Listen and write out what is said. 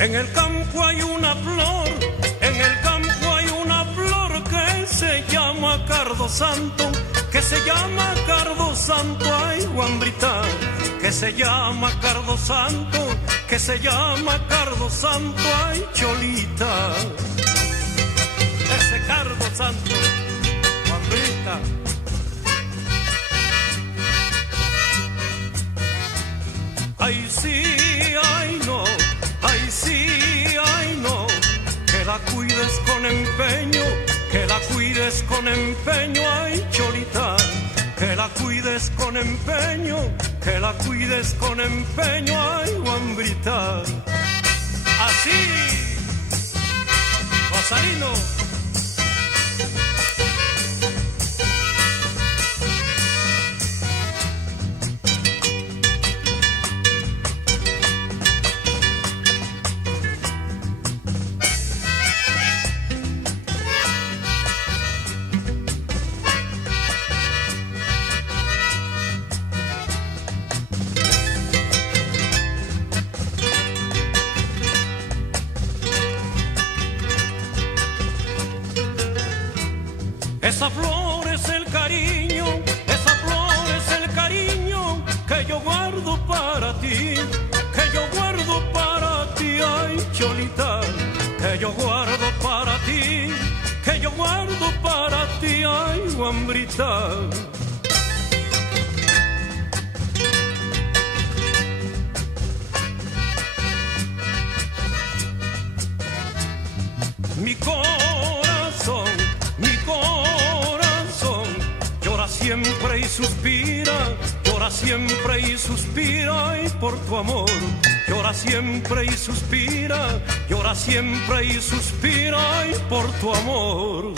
En el campo hay una flor, en el campo hay una flor que se llama cardo santo, que se llama cardo santo, ay guambrita, que se llama cardo santo, que se llama cardo santo, ay cholita. Ese cardo santo, guambrita. Ay sí, ay no, ay sí, ay no, que la cuides con empeño, que la cuides con empeño, ay cholita, que la cuides con empeño, que la cuides con empeño, ay guambrita. Así, Rosalino. Esa flor es el cariño, esa flor es el cariño que yo guardo para ti, que yo guardo para ti, ay cholita, que yo guardo para ti, que yo guardo para ti, ay guambrita. Mi corazón, mi corazón llora siempre y suspira, llora siempre y suspira y por tu amor. Llora siempre y suspira, llora siempre y suspira y por tu amor.